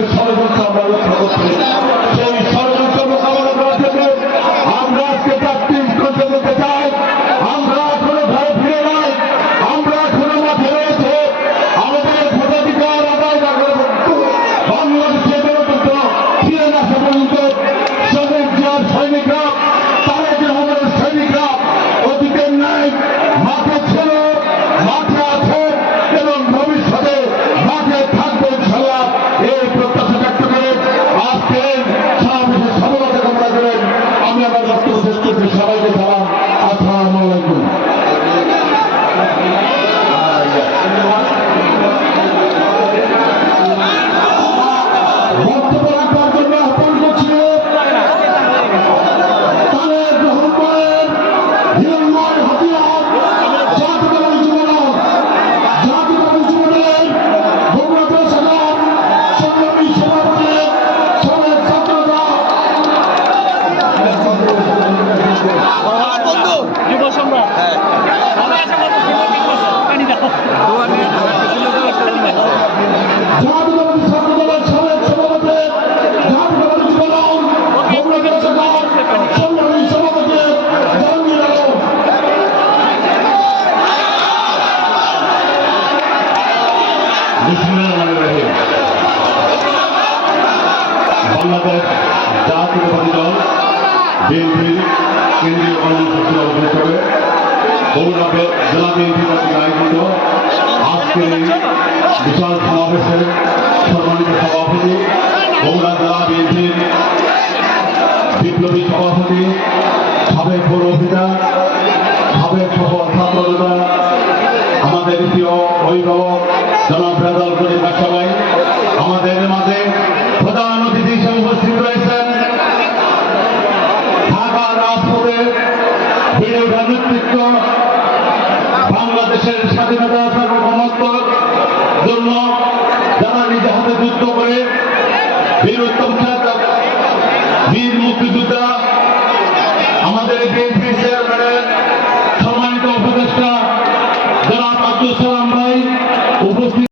একটি ষড়যন্ত্র আমরা লক্ষ্য করছি, সেই ষড়যন্ত্র মোকাবেলা করার জন্য আমরা আজকে প্র্যাকটিস করতে বলতে চাই। আমরা এখনও ঘরে ফিরে নাই, আমরা এখনও মাঠে রয়েছে। আমাদের ভোটাধিকার আদায় করে বাংলাদেশে বাংলাদেশ জাতীয়তাবাদী দল বিএনপির জেলা বিএনপি কর্তৃক আয়োজিত আজকের এই বিশাল সমাবেশের সম্মানিত সভাপতি দেশের স্বাধীনতা সার্বভৌমত্বর জন্য যারা নিজে হাতে যুদ্ধ করে, বীর উত্তম বীর মুক্তিযোদ্ধা আমাদের বিএনপি চেয়ারম্যানের